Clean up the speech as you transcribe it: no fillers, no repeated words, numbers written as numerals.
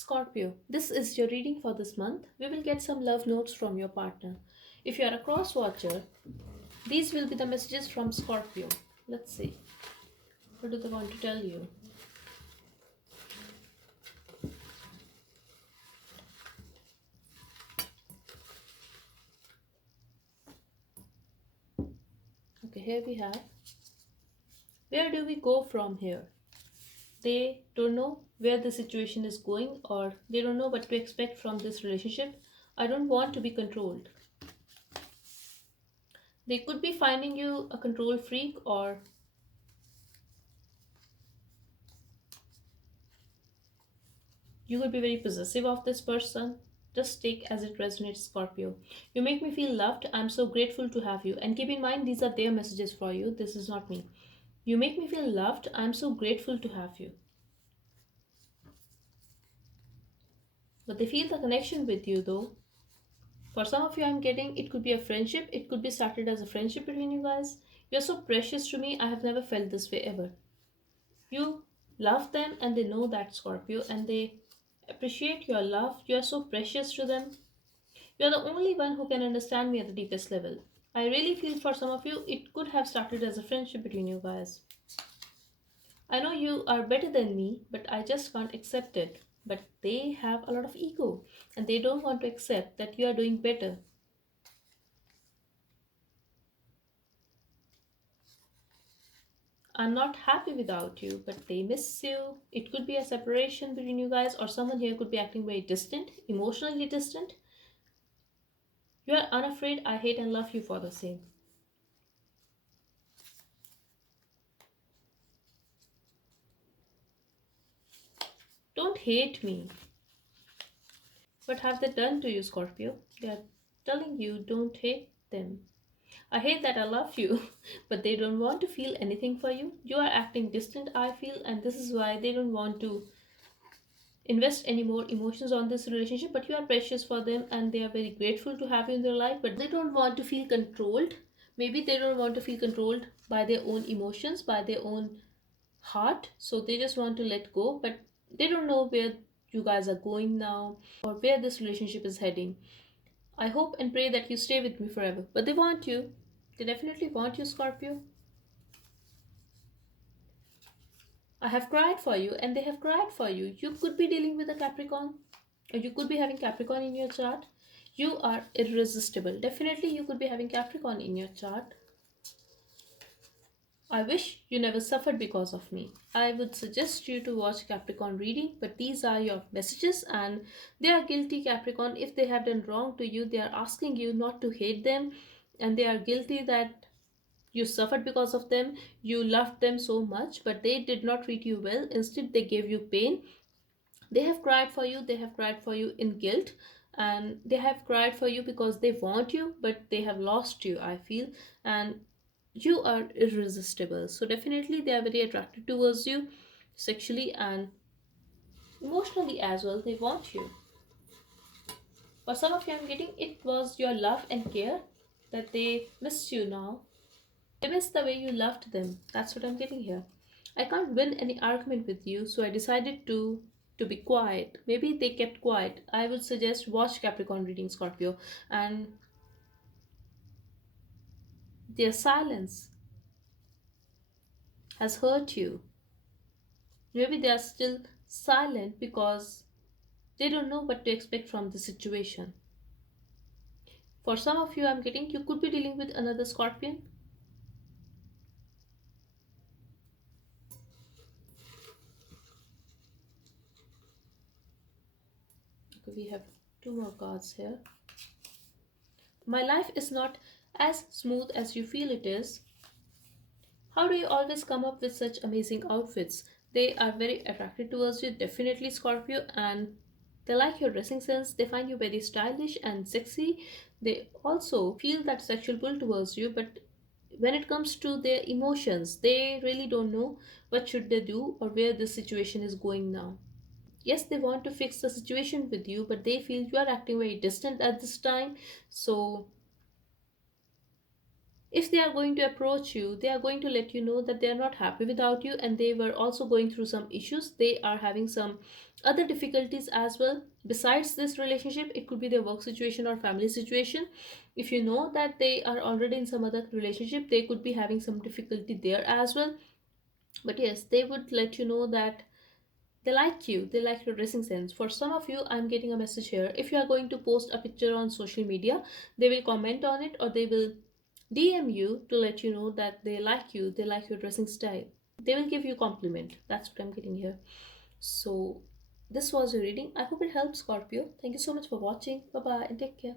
Scorpio, this is your reading for this month. We will get some love notes from your partner. If you are a cross watcher, these will be the messages from Scorpio. Let's see. What do they want to tell you? Okay, here we have. Where do we go from here? They don't know where the situation is going, or they don't know what to expect from this relationship. I don't want to be controlled. They could be finding you a control freak, or you could be very possessive of this person. Just take as it resonates, Scorpio. You make me feel loved. I'm so grateful to have you. And keep in mind, these are their messages for you. This is not me. You make me feel loved. I'm so grateful to have you. But they feel the connection with you, though. For some of you, I'm getting it could be a friendship. It could be started as a friendship between you guys. You're so precious to me. I have never felt this way ever. You love them and they know that, Scorpio, and they appreciate your love. You are so precious to them. You're the only one who can understand me at the deepest level. I really feel for some of you, it could have started as a friendship between you guys. I know you are better than me, but I just can't accept it. But they have a lot of ego and they don't want to accept that you are doing better. I'm not happy without you, but they miss you. It could be a separation between you guys, or someone here could be acting very distant, emotionally distant. You are unafraid. I hate and love you for the same. Don't hate me. What have they done to you, Scorpio? They are telling you don't hate them. I hate that I love you, but they don't want to feel anything for you. You are acting distant, I feel, and this is why they don't want to invest any more emotions on this relationship. But you are precious for them and they are very grateful to have you in their life, but they don't want to feel controlled. Maybe they don't want to feel controlled by their own emotions, by their own heart, so they just want to let go, but they don't know where you guys are going now or where this relationship is heading. I hope and pray that you stay with me forever, but they want you. They definitely want you, Scorpio. I have cried for you and they have cried for you. You could be dealing with a Capricorn, or you could be having Capricorn in your chart. You are irresistible. Definitely, you could be having Capricorn in your chart. I wish you never suffered because of me. I would suggest you to watch Capricorn reading, but these are your messages and they are guilty, Capricorn. If they have done wrong to you, they are asking you not to hate them, and they are guilty that you suffered because of them. You loved them so much, but they did not treat you well. Instead, they gave you pain. They have cried for you. They have cried for you in guilt, and they have cried for you because they want you, but they have lost you, I feel. And you are irresistible. So definitely they are very attracted towards you sexually and emotionally as well. They want you. For some of you, I'm getting it was your love and care that they miss you now. They miss the way you loved them. That's what I'm getting here. I can't win any argument with you, so I decided to be quiet. Maybe they kept quiet. I would suggest watch Capricorn reading, Scorpio, and their silence has hurt you. Maybe they are still silent because they don't know what to expect from the situation. For some of you, I'm getting you could be dealing with another Scorpion. Okay, we have two more cards here. My life is not as smooth as you feel it is. How do you always come up with such amazing outfits? They are very attracted towards you, definitely, Scorpio, and they like your dressing sense. They find you very stylish and sexy. They also feel that sexual pull towards you, but when it comes to their emotions, they really don't know what should they do or where this situation is going now. Yes, they want to fix the situation with you, but they feel you are acting very distant at this time. So If they are going to approach you, they are going to let you know that they are not happy without you, and they were also going through some issues. They are having some other difficulties as well besides this relationship. It could be their work situation or family situation. If you know that they are already in some other relationship, they could be having some difficulty there as well. But yes, they would let you know that they like you, they like your dressing sense. For some of you, I'm getting a message here. If you are going to post a picture on social media, they will comment on it, or they will DM you to let you know that they like you, they like your dressing style. They will give you compliment. That's what I'm getting here. So this was your reading. I hope it helps, Scorpio. Thank you so much for watching. Bye bye and take care.